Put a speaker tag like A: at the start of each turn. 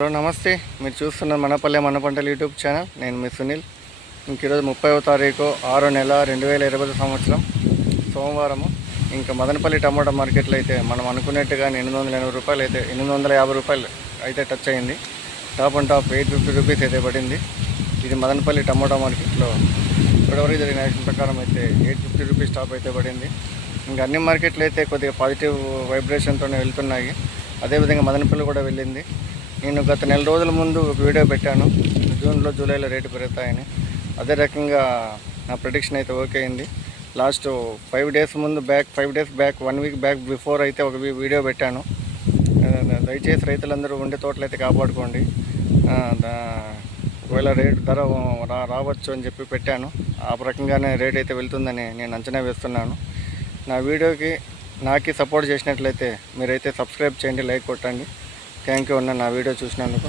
A: Hello నమస్తే. మీరు చూస్తున్న మనపల్లె మన పంటల యూట్యూబ్ ఛానల్. నేను మీ సునీల్. ఇంక ఈరోజు ముప్పైవ తారీఖు ఆరో నెల రెండు వేల ఇరవై సంవత్సరం. సోమవారము. ఇంకా మదనపల్లి టమాటా మార్కెట్లో అయితే మనం అనుకున్నట్టుగా ఎనిమిది వందల ఎనభై రూపాయలు అయితే ఎనిమిది వందల యాభై రూపాయలు అయితే టచ్ అయింది. Top and top eight fifty rupees అయితే పడింది. ఇది మదనపల్లి టమాటా మార్కెట్లో ఇప్పటివరకు జరిగిన యాక్షన్ ప్రకారం అయితే ఎయిట్ ఫిఫ్టీ రూపీస్ టాప్ అయితే పడింది. ఇంకా అన్ని మార్కెట్లు అయితే కొద్దిగా పాజిటివ్ వైబ్రేషన్తోనే వెళ్తున్నాయి. అదేవిధంగా మదనపల్లి కూడా వెళ్ళింది. నేను గత నెల రోజుల ముందు ఒక వీడియో పెట్టాను. జూన్లో జూలైలో రేటు పెరుగుతాయని. అదే రకంగా నా ప్రొడిక్షన్ అయితే ఓకే అయింది. లాస్ట్ ఫైవ్ డేస్ ముందు back five days back one week back before అయితే ఒక వీ- వీడియో పెట్టాను. దయచేసి రైతులందరూ ఉండే తోటలు అయితే కాపాడుకోండి దా- ఒకవేళ రేటు ధర రా రావచ్చు అని చెప్పి పెట్టాను. ఆ రకంగానే రేట్ అయితే వెళ్తుందని నేను అంచనా వేస్తున్నాను. నా వీడియోకి నాకి సపోర్ట్ చేసినట్లయితే మీరైతే సబ్స్క్రైబ్ చేయండి లైక్ కొట్టండి. థ్యాంక్ యూ అన్న నా వీడియో చూసినందుకు.